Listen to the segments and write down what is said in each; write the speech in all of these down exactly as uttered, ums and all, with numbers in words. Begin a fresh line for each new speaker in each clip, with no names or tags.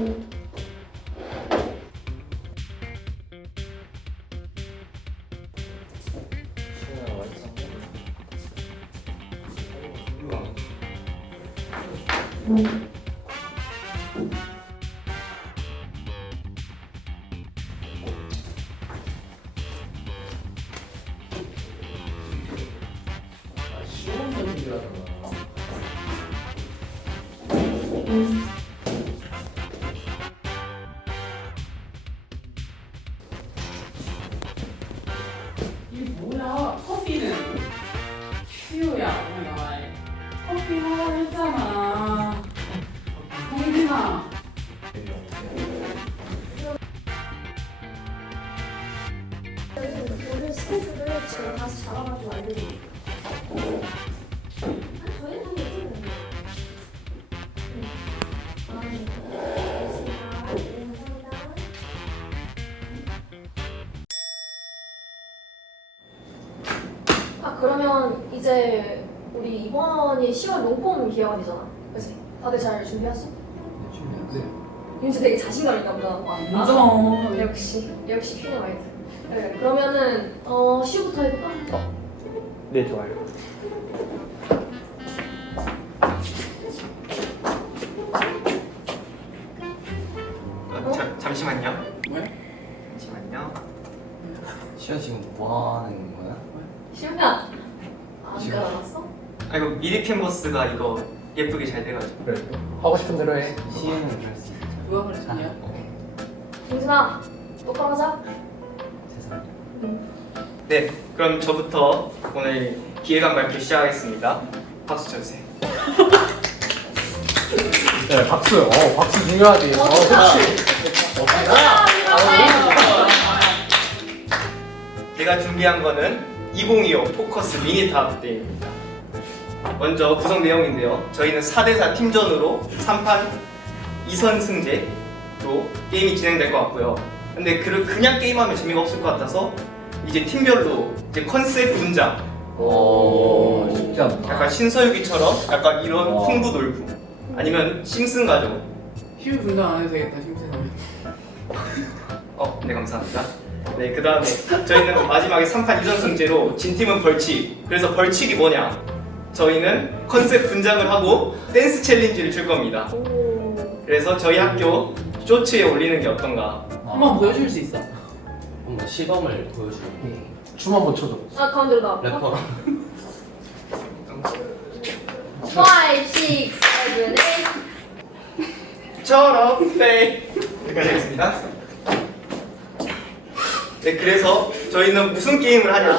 이게 뭐야? 커피는 슈야 뭐야? 커피 하라고 했잖아. 성진아.
오늘 스케줄을 지금 다시 잡아가지고 알려드릴게요. 저희 한번 찍으면 돼요. 아, 네. 알겠습니다. 네, 감사합니다. 아, 그러면 이제 우리 이번이 시월 롱폼 기획안이잖아. 그치? 다들 잘 준비했어?
네.
윤지 되게 자신감 있나 보다.
완전.
역시 역시 퀸의 마이트. 네, 그러면은 어 시우부터 해볼까?
네, 좋아요.
어, 자, 잠시만요.
뭐야?
잠시만요.
시아 지금 뭐 하는 거야?
시우야 안
지금.
깔아놨어?
아 이거 미리 캔버스가 이거 예쁘게 잘 돼가지고.
그래. 하고 싶은 대로 해.
시에는 할 수 있죠.
누가 그랬냐?
윤진아 똑바로 하자.
세상.
네, 그럼 저부터 오늘 기획안 발표 시작하겠습니다. 박수 쳐주세요.
네, 박수. 어, 박수 중요하지. 어, 그렇지.
제가 준비한 거는 이천이십오 포커스 미니 타업대회입니다. 먼저 구성 내용인데요. 저희는 사 대 사 팀전으로 삼 판 이 선 승제로 게임이 진행될 것 같고요. 근데 그, 그냥 게임하면 재미가 없을 것 같아서 이제 팀별로 이제 컨셉 분장,
오, 쉽지 않다.
약간 신서유기처럼 약간 이런
와.
풍부놀부, 아니면 심슨 가족.
슈 분장 안 해도 되겠다 심세상.
어, 네 감사합니다. 네, 그 다음에 저희는 마지막에 삼 판 이 선 승제로 진 팀은 벌칙. 그래서 벌칙이 뭐냐? 저희는 컨셉 분장을 하고 댄스 챌린지를 줄 겁니다.
오.
그래서 저희 학교 쇼츠에 올리는 게 어떤가?
한번 보여줄 수 있어?
뭔가 시범을 보여주는
춤 한번 춰줘.
아 가운데로 나와.
래퍼랑
five, six, seven, eight.
철업대 여기까지 하겠습니다. 네, 그래서 저희는 무슨 게임을 하냐?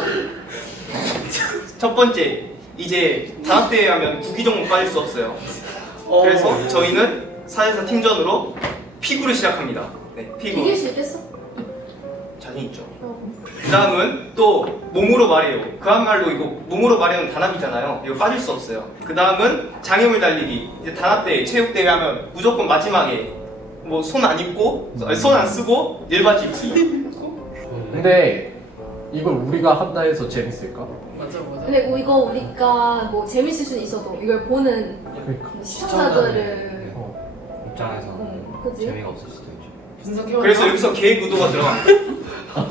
첫 번째, 이제 단합대회 하면 구기 종목 빠질 수 없어요. 그래서 저희는 사 대 사 팀전으로 피구를 시작합니다. 네, 피구.
이길 수 있겠어?
자신 있죠.
어.
그 다음은 또 몸으로 말해요. 그한말로 이거 몸으로 말해요는 단합이잖아요. 이거 빠질 수 없어요. 그 다음은 장애물 달리기. 이제 단합대회, 체육대회 하면 무조건 마지막에 뭐 손 안 입고, 손 안 쓰고 일바지 입기.
근데 이걸 우리가 한다 해서 재밌을까?
맞아 맞아.
근데 뭐 이거 우리가 뭐 재밌을 수는 있어도 이걸 보는
그러니까.
시청자들을
어.
입장에서
응, 그치?
재미가 없을 수도 있죠.
분석해봐.
그래서 여기서 계획 의도가 들어갑니다.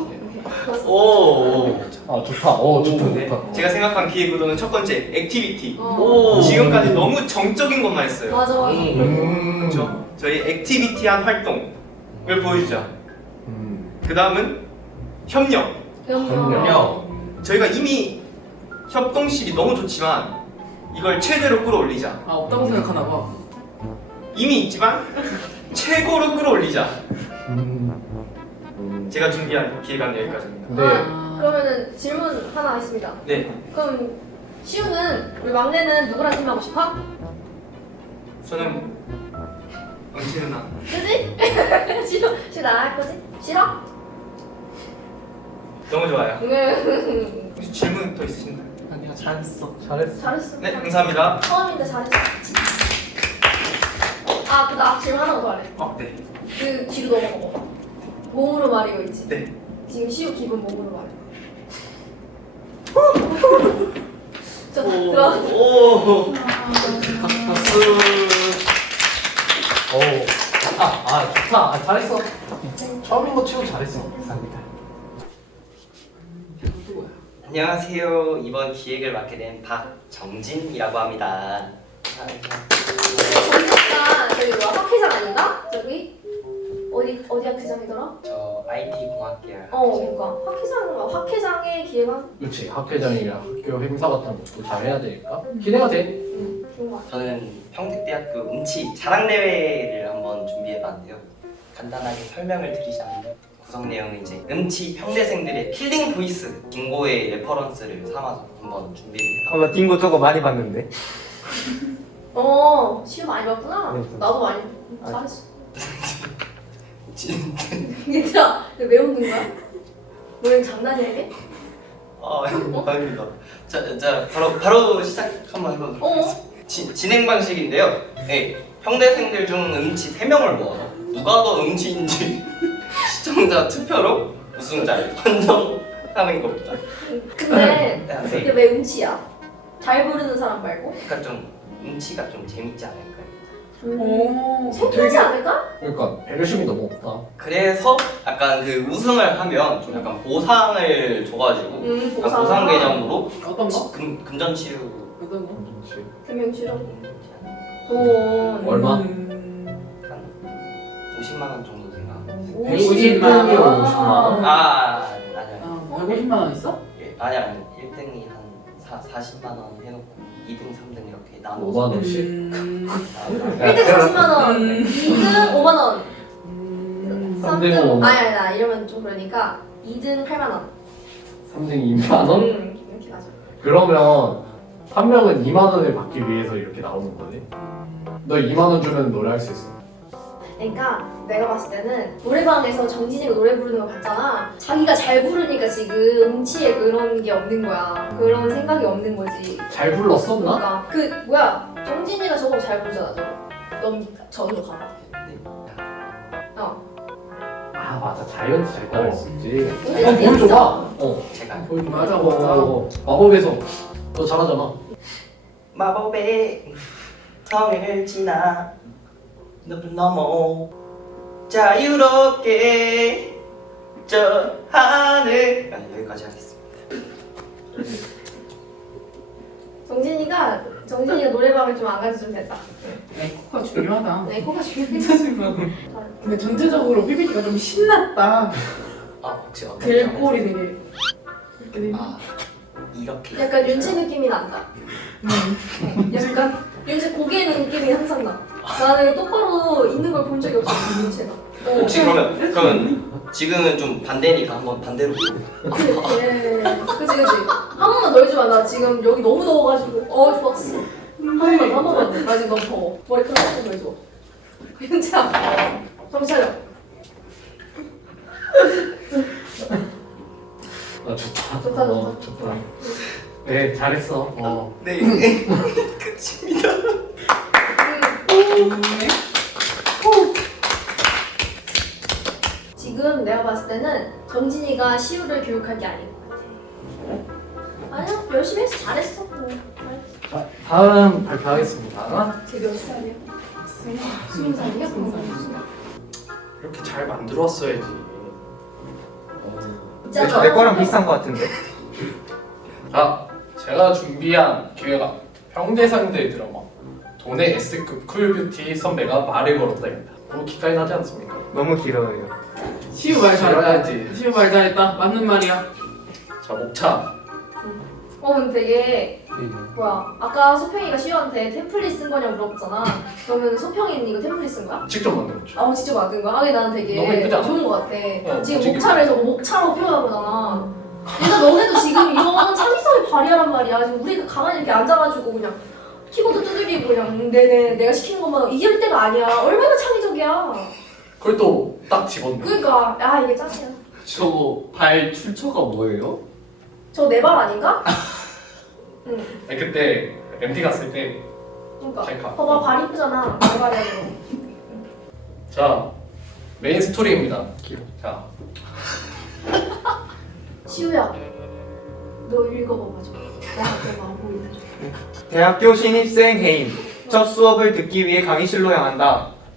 오.
아, 좋다. 어, 좋다,
네.
좋다.
제가 생각한 기획 의도는 첫 번째, 액티비티.
어.
지금까지 너무 정적인 것만 했어요.
맞아 맞아.
음.
그렇죠? 저희 액티비티한 활동을 보여주자.
음.
그 다음은 협력.
협력.
저희가 이미 협동식이 너무 좋지만 이걸 최대로 끌어올리자.
아 없다고 생각하나 봐.
이미 있지만 최고로 끌어올리자.
음. 음.
제가 준비한 기획안 여기까지입니다.
근데
아.
그러면은 질문 하나 있습니다.
네,
그럼 시우는 우리 막내는 누구랑 팀하고 싶어?
저는 은채 누나.
그지? 싫어 싫어 나할 거지? 싫어?
너무 좋아요.
응.
혹시 질문 더 있으신가요?
아니야 잘했어.
잘했어.
잘했어.
네, 감사합니다.
처음인데 잘했어. 아, 그 나 질문 하나 더 할래.
어, 네,
그 뒤로 넘어가. 몸으로 말이요 있지.
네.
지금 시우 기분 몸으로 말해. 자, 들어.
오,
아.
박수.
어. 아, 아, 아 좋다. 아, 잘했어. 처음인 거 치고 잘했어. 감사합니다.
누구야?
안녕하세요. 이번 기획을 맡게 된 박정진이라고 합니다.
정진이가 저기 뭐야 학회장 아닌가? 저기 어디 어디 학회장이더라?
저 아이티 공학계열.
어 그러니까 학회장 학회장의 기회가
그렇지. 학회장이랑 학교 행사 같은 것도 잘 해야 되니까 기대가 돼.
응 좋은 것 같아.
저는 평택대학교 음치 자랑대회를 한번 준비해봤는데요. 간단하게 설명을 드리자면 구성 내용은 이제 음치 평대생들의 킬링 보이스 딩고의 레퍼런스를 삼아서 한번 준비를
어, 나 딩고 저거 많이 봤는데.
어 시험 많이 봤구나.
네,
나도 많이
아.
잘했어.
진-
얘들아 너 왜 웃는 거야? 너희 장난이야 이게?
아, 아닙니다. 자, 자 바로 바로 시작 한번 해보도록
어?
하겠습니다. 지- 진행 방식인데요. 네, 평대생들 중 음치 세 명을 모아서 누가 더 음치인지 시청자 투표로 우승자를 선정하는 겁니다.
근데
네.
이게 왜 음치야? 잘 부르는 사람 말고?
그러니까 좀 음치가 좀 재밌지 않을까요?
오.
생소하지 않을까?
그러니까 배려심이 너무 없다.
그래서 약간 그 우승을 하면 좀 약간 보상을 줘가지고
음
약간
보상
보상 개념으로
어떤 거?
금, 금전치유
어떤 거?
그렇지.
금융치료 돈
얼마?
음...
한 오십만 원 정도 생각.
백오십만 원.
오십만 원.
아 아니야.
아, 백오십만 원 있어?
예, 아니 아니 일 등이 한 사, 사십만 원 해놓고 이 등, 삼 등 이렇게 나눠서
오만 원씩.
음...
아,
일 등 사십만 원,
음.
이 등 오만 원,
음...
삼
삼 등
등
오만.
아니 아니 나 이러면 좀 그러니까 이 등 팔만 원.
삼 등 이만 원?
음 이렇게 가죠.
그러면 한 명은 이만 원을 받기 위해서 이렇게 나오는 거네. 너 이만 원 주면 노래 할 수 있어.
그러니까 내가 봤을 때는 노래방에서 정진이가 노래 부르는 거 봤잖아. 자기가 잘 부르니까 지금 음치에 그런 게 없는 거야. 그런 생각이 없는 거지.
잘 불렀었나?
그러니까 그 뭐야 정진이가 저거 잘 부르잖아 저거. 넌 저기로 가봐.
네.
어.
아 맞아. 자이언트 잘 따라 했었지.
근데
한번
진짜
보여줘봐. 어.
제가
보여줘봐.
맞아,
어,
맞아.
어, 어. 마법에서 너 잘하잖아.
마법의 성을 지나 늪을 넘어 자유롭게 저 하늘 아, 여기까지 하겠습니다.
정진이가 정진이가 노래방을 좀 안 가서 좀 됐다.
에코가 중요하다.
네, 코가 중요해.
진짜 중요하다. 근데 전체적으로 피피티가 좀 신났다.
아 혹시 어떤
글꼴이
점에서?
되게 이렇게 돼.
아 이렇게
약간 윤채 느낌이 난다.
음.
약간 윤채 고개 느낌이 항상 나. 나는 똑바로 있는 걸 본 적이 없어 윤채가. 어.
혹시 그러면 그러면 지금은 좀 반대니까 한번 반대로
이렇게. 그치 그치. 한 번만 더 해주마. 나 지금 여기 너무 더워가지고. 어 좋았어. 한 번만 더, 한 번만 더. 나 지금 너무 더워. 머리카락 한번 더 해줘. 윤채야. 정신 차려.
아 좋다.
좋다,
어, 좋다. 네 잘했어. 어.
네 끝입니다.
음.
네.
지금 내가 봤을 때는 정진이가 시우를 교육할 게 아닌 것 같아. 아니야 열심히 했어. 잘했어. 뭐, 잘했어.
자 다음 발표하겠습니다.
쟤몇 살이야? 스무 살이야?
스무 살.
이렇게 잘 만들었어야지. 어.
진짜
내, 내 거랑 비슷한 거 같은데.
자, 제가 준비한 기회가 평대상대 드라마 돈의 S급 쿨뷰티 선배가 말을 걸었다입니다. 너무 기까지 나지 않습니까?
너무 길어요.
시우 말 잘했다.
길어야지.
시우 말 잘했다. 맞는 말이야.
자, 목차.
어 근데 되게 뭐야 아까 소평이가 시우한테 템플릿 쓴 거냐 물어봤잖아. 그러면 소평이는 이거 tem플릿 쓴 거야?
직접 만들었죠.
아 직접 만든 거야? 아 근데 나는 되게
너무 예쁘지 않아?
좋은 거 같아.
어,
지금
멋지게.
목차를 저거 목차로 표현한 거잖아. 그러니까 너네도 지금 이런 창의성을 발휘하란 말이야. 지금 우리가 가만히 이렇게 앉아가지고 그냥 키보드 두드리고 그냥 네네 내가 시키는 것만 이길 때가 아니야. 얼마나 창의적이야.
그걸 또 딱 집었네.
그러니까 야 이게 짱이야.
저 발 출처가 뭐예요?
저 내 발 아닌가? 응.
아니, 그때 엠티 갔을 때
그러니까
찰칵.
봐봐 발 이쁘잖아. 내 발이야.
자, 메인 스토리입니다. 자,
시우야, 너 읽어봐봐 좀. 나한테 막 보이는 좀.
대학교 신입생 개인 첫 수업을 듣기 위해 강의실로 향한다.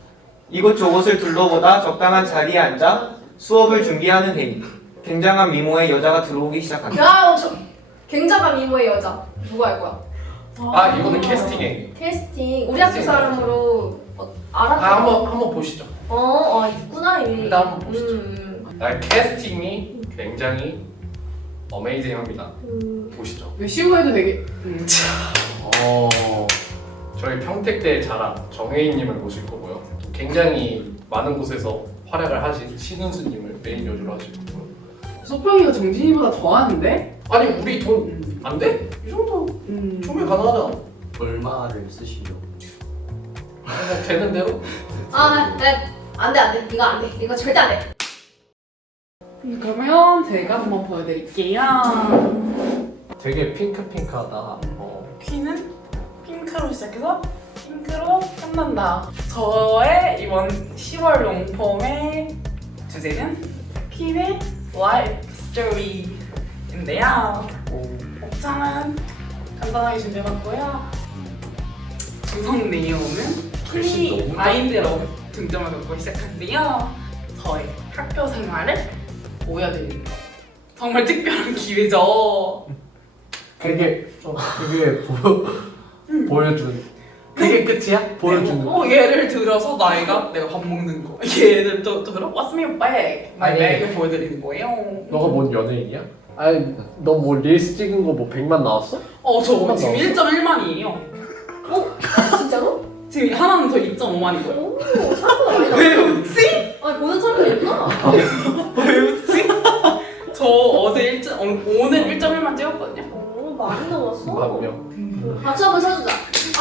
이곳저곳을 둘러보다 적당한 자리에 앉아 수업을 준비하는 행위. 굉장한 미모의 여자가 들어오기 시작한다.
야, 저 굉장한 미모의 여자. 누가 알 거야?
아 이거는 캐스팅에.
캐스팅. 우리 학교 사람으로 어, 알았어.
아 한번 한번 보시죠.
어, 어, 있구나 이미.
일단 한번 보시죠.
음,
아, 캐스팅이 굉장히 어메이징합니다.
음.
보시죠.
왜 쉬고 해도 되게. 음.
어, 저희 평택대 자랑 정혜인님을 모실 거고요. 굉장히 많은 곳에서 활약을 하신 신은수님을 메인 여주로 하실 거고요.
소평이가 정진이보다 더 하는데?
아니 우리 돈 안 돼? 이 정도
음.
충분히 가능하잖아.
얼마를 쓰시려고?
그냥 되는 대로.
아, 네. 안 돼, 안 돼. 이거 안 돼. 이거 절대 안 돼.
음, 그러면 제가 한번 보여드릴게요.
되게 핑크핑크하다. 어.
퀴는 핑크로 시작해서 핑크로 끝난다. 저의 이번 시월 롱폼의 주제는 퀸의 라이프 스토리인데요. 목차는 간단하게 준비해봤고요. 구성 내용은
글씨
퀸이
너무
마인드로 중점을 두고 시작한데요. 저의 학교 생활을 보여드리는 거. 정말 특별한 기회죠.
되게 좀 그게 보 보여준. 그게 끝이야? 보여주는.
어, 예를 들어서 나이가 내가 밥 먹는 거. 예를 또 들어 What's my bag? My
아니.
bag을 보여드리는 거예요.
너가 뭔 연예인이야? 아니 너 뭐 릴스 찍은 거 뭐 백만 나왔어?
어, 저
얼마
지금
나왔어?
일 점 일만이에요.
아, 진짜로?
지금 하나는 더 이 점 오만이고요.
오, 생각보다 많이
왜
나왔어.
웃지?
아니, 보는 사람이 있구나.
왜 웃지? 저 어제 일 점, 어, 오늘 일 점 일만 찍었거든요.
오, 많이 나왔어.
만 명.
박수 한번 쳐주자. 아,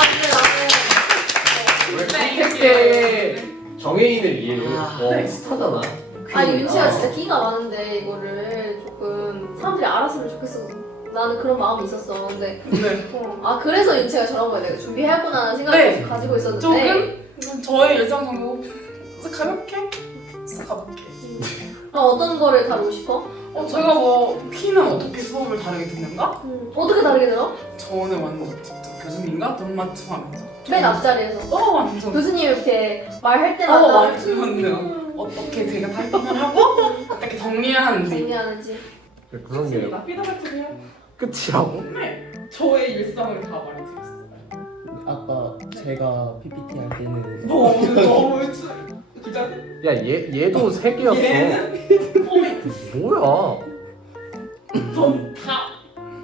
근데 나는.
평택대 정혜인을 이해해.
아,
어
네.
스타잖아.
아, 이 윤채가 진짜 끼가 많은데 이거를 조금 사람들이 알았으면 좋겠어. 나는 그런 마음이 있었어. 근데
네.
어, 아 그래서 윤채가 저런 거야. 내가 준비해야겠구나 생각을
네.
가지고 있었는데
조금 이건 저의 일상 정도 가볍게 쓱 가볍게.
아, 어떤 거를 다루고 싶어?
어, 제가 뭐 퀸은 어떻게 수업을 다르게 듣는가?
음, 어떻게 다르게 들어?
저는 완전 직접 교수님과 눈 맞춤하면서
맨 앞자리에서
어 완전
교수님 이렇게 말할
어
때마다
완전 맞네요. 어떻게 제가 타이핑을 하고 어떻게 정리를 하는지
정리하는지.
그런 게
피드백 주세요.
끝이라고?
네, 저의 일상을 다 말해드렸어요.
아까 제가 피피티 할 때는
너무 너무 기자님?
야얘 얘도 세 개였어.
얘는 포인트
뭐야?
전다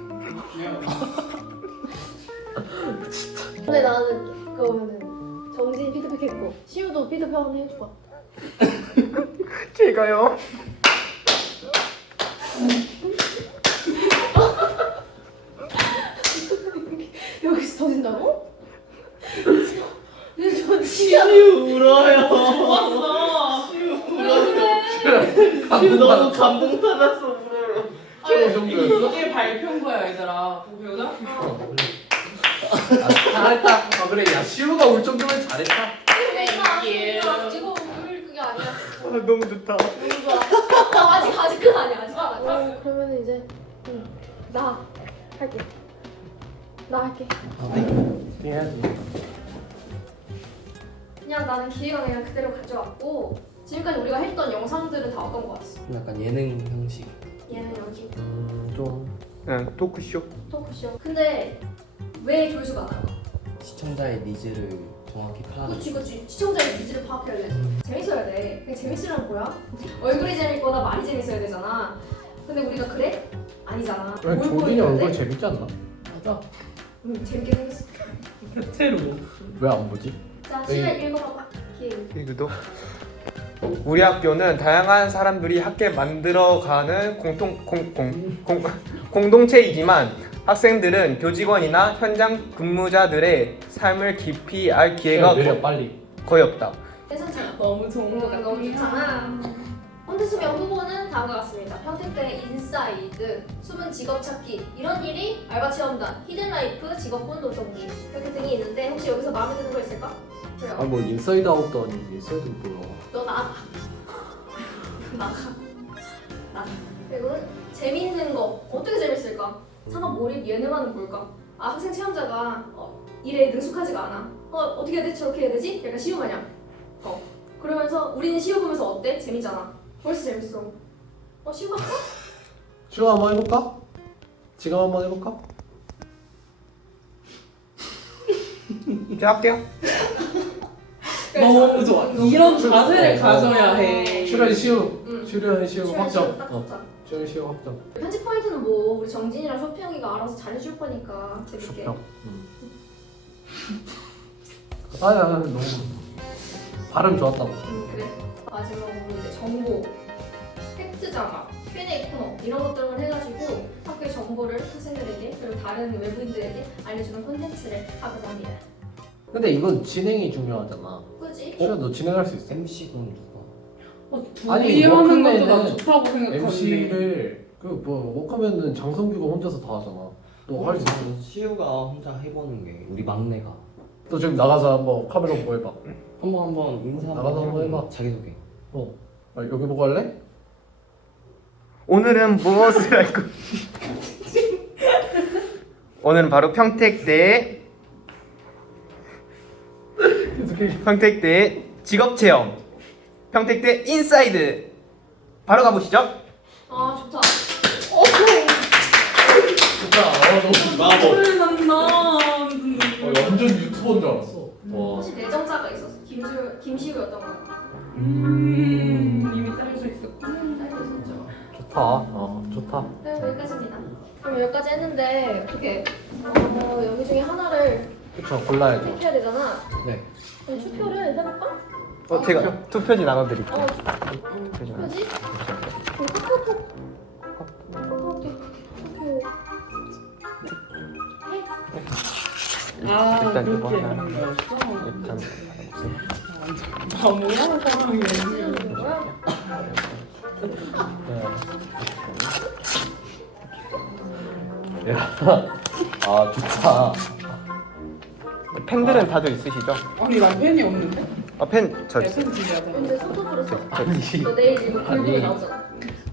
근데 나는 그거는 정진 피드백했고 시우도 피드백 한번 해줄 거야.
제가요?
여기서 터진다고? 저 진짜
울어요.
좋았어.
그래.
너무 감동받았어 울어요.
이 정도였어?
이게 발표인 거야 얘들아. 배우자?
아, 잘했다. 아 그래 야 시우가 울 정도면 잘했다.
땡큐. 이거 울 그게 아니야.
아, 너무 좋다.
너무 좋아. 아, 아직 아직 끝 아니야. 아직 끝 아니야. 어, 그러면 이제 응. 나 할게. 나 할게.
해야지.
그냥 나는 기획안 그냥 그대로 가져왔고 지금까지 우리가 했던 영상들은 다 어떤 거 같았어?
약간 예능 형식.
얘는 여기
좀
응, 토크쇼.
토크쇼. 근데 왜 조회수가 안 나와?
시청자의 니즈를 정확히 파악해.
그치 그치. 시청자의 니즈를 파악해야 돼. 재밌어야 돼. 그게 재밌으려면 뭐야? 얼굴이 재밌거나 말이 재밌어야 되잖아. 근데 우리가 그래? 아니잖아.
왜
뭘
조진이
보여줘야
얼굴
돼?
재밌지 않나?
맞아.
응, 재밌게 생겼어.
새로.
왜 안 보지?
자, 시간 읽어봐봐. 기획.
이거도. 우리 학교는 다양한 사람들이 함께 만들어가는 공통 공, 공, 공, 공동체이지만 학생들은 교직원이나 현장 근무자들의 삶을 깊이 알 기회가
내려
거,
빨리.
거의 없다.
괜찮잖아.
너무 좋은 거
뭔가
같아.
너무 좋잖아. 콘텐츠명 후보는 다음과 같습니다. 평택대 인사이드, 숨은 직업 찾기, 이런 일이 알바 체험단, 히든라이프, 직업군 노동기 이렇게 등이 있는데 혹시 여기서 마음에 드는 거 있을까? 그래요.
아뭐 인사이드 아웃도 아니고 인사이드 뭐야?
너 나가. 나가. 나가. 그리고 재밌는 거 어떻게 재밌을까? 상업 몰입 예능하는 뭘까? 아 학생 체험자가 어, 일에 능숙하지가 않아. 어 어떻게 해야 되지? 저렇게 해야 되지? 약간 시우 마냥. 어 그러면서 우리는 시우 보면서 어때? 재밌잖아. 벌써 재밌어. 어 시우 할까?
시우 한번 해볼까? 지금 한번 해볼까?
제가 할게요.
너무 좋아. 이런 자세를 가져야 해.
출연 시우.
응.
출연 시우
시우
확정.
딱
어.
좋다.
출연 시우 확정.
편집 포인트는 뭐 우리 정진이랑 쇼핑이가 알아서 잘해줄 거니까 재밌게.
수평. 음. 아니 아니 너무 발음 좋았다고.
음 그래. 마지막으로 이제 정보, 팩트 장악, 큐 앤 에이 코너 이런 것들을 해가지고 학교의 정보를 학생들에게 그리고 다른 외부인들에게 알려주는 콘텐츠를 하고자 합니다.
근데 이건 진행이 중요하잖아.
그지?
출연 너 진행할 수 있어?
엠씨는 누가?
어,
아니,
둘이 하는 것도 나
워크맨은
좋다고 생각하는데.
엠씨를 그 뭐 워크맨은 장성규가 혼자서 다 하잖아. 너 할 수 있어?
나는 시우가 혼자 해보는 게 우리 막내가
너 지금 나가서 한번 카메라 보고 해봐.
한번 한번 인사
나가서 한번 해봐.
자기소개.
어. 아, 여기 보고 할래?
오늘은 무엇을 할 거? 오늘은 바로 평택대 평택대 직업체험 평택대 인사이드 바로 가보시죠.
아 좋다.
진짜 어, 너무
소리 난다.
어, 완전 유튜버인 줄 알았어. 와.
사실 내정자가 있었어. 김시우 김시우였던 거야.
음, 이미 짜여져 있었고.
음, 알고 있었죠.
좋다. 어, 좋다.
네 여기까지입니다. 그럼 여기까지 했는데 어떻게 어, 여기 중에 하나를
그쵸, 골라야죠.
택해야 되잖아.
네.
그럼 투표를 해볼까?
어, 제가 투표지 나눠드릴게요.
어
투표지 나눠.
투표지? 그 카카오톡 카카오톡 투표
아,
일단 이거
그렇게
하나.
하는 거였어?
일단
바보야, 사람이.
쓰는 거야?
야. 아, 좋다.
펜들은 다들 있으시죠?
아니, 난 펜이 없는데?
아, 펜 저
내
있어요.
펜 준비하자.
근데 손톱으로 써.
아니.
너 내일 이거 글보에
아니.
나오잖아.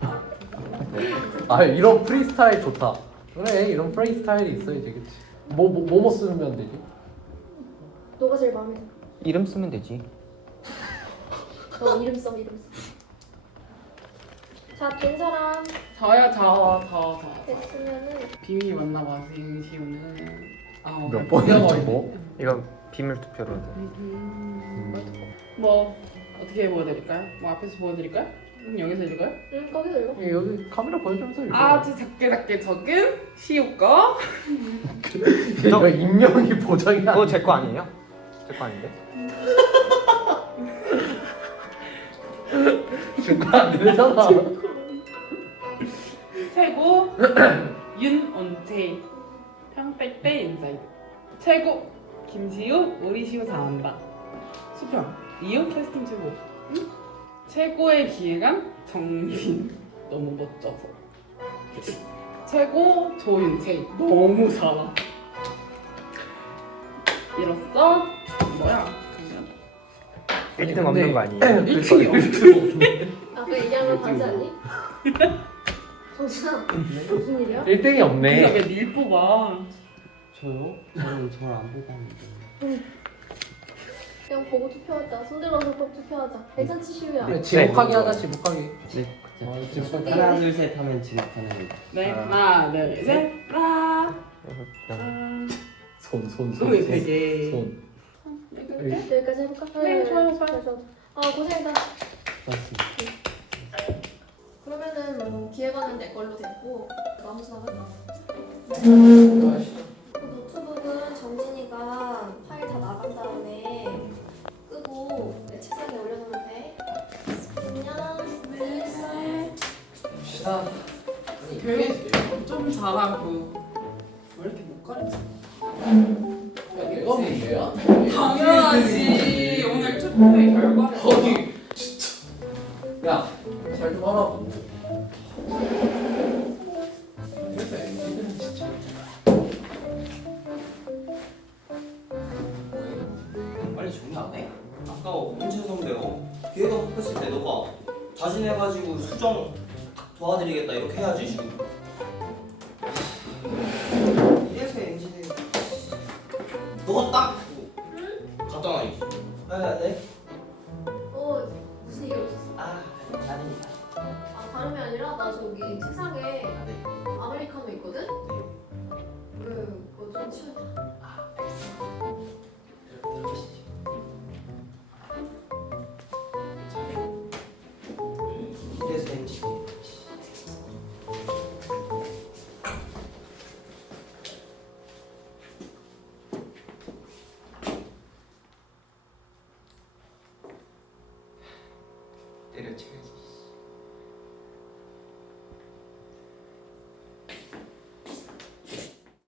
아, 이런 프리스타일 좋다. 그래, 이런 프리스타일이 있어야지, 그치? 뭐, 뭐, 뭐뭐 쓰면 되지?
너가 제일 마음에 들어.
이름 쓰면 되지.
너 이름 써 이름 써. 자, 된 사람
저야, 저, 저, 저.
됐으면은
비밀이 맞나 봐, 시우는. 아,
몇 번이지, 뭐?
이거 비밀 투표로.
음, 뭐, 어떻게 보여드릴까요? 뭐, 앞에서 보여드릴까요? 음, 여기서 읽어요?
응 거기서 읽어.
예, 여기 카메라 보여주면서 읽어.
아주 작게 작게 적은 시우 거.
이거 익명이 보장이 안
그거
돼.
제 거 아니에요? 제 거 아닌데?
중간 안 되잖아.
최고 윤온채 평택대 인사이드. 최고 김시우 우리 시우 잘한다. 수평 이용 캐스팅 최고. 응? 최고의 기획안 정민 너무 멋져서. 최고 조윤채 너무 잘하. 이로써 뭐야?
일 등
근데-
없는 거 아니에요?
일 등이 없어.
아까 얘기한 거 다르지 않니? 정신아 무슨 일이야?
일 등이
네가
없네.
왜닐 뽑아?
저요? 저는 저를 안 보고 하는데.
그냥 보고 투표하자. 손들어서 꼭 투표하자. 괜찮지 시우야?
그래, 지목하기
네.
하자, 지목하기.
네.
어,
자,
지목하기.
하나 둘 셋 하면 지목하는 거.
네
아.
하나 둘셋 라.
손, 손, 손.
손이
손.
되게.
손.
여기까지 해볼까?
네, 좋아요, 좋아요.
아 고생했다.
맞습니다.
그러면은 뭐 기획안은 내 걸로 됐고 아무 사람
음.
그 노트북은 정진이가 파일 다 나간 다음에 끄고 내 책상에 올려놓으면 돼. 안녕. 네.
시다.
교육 좀 잘하고. 왜 이렇게 못 가르쳐?
내가 문제야?
당연하지. 오늘 투표의 결과를.
아니, 진짜. 야, 잘 좀 하라고. 그래서 엠지는 진짜.
빨리 정리 안 해? 아까 문채 선배요. 기회가 뽑혔을 때 너가 자진해가지고 수정 도와드리겠다 이렇게 해야지 지금. 이래서 엔지는 너가 딱 갖다 놔야지. 네, 네.
어 아니라 나 저기 책상에
아, 네.
아메리카노 있거든?
네.
그, 그거 좀 치워줘.
아, 알겠습니다. 들어- 들어가시죠. 자, 이래서 엠씨. 때려쳐야지.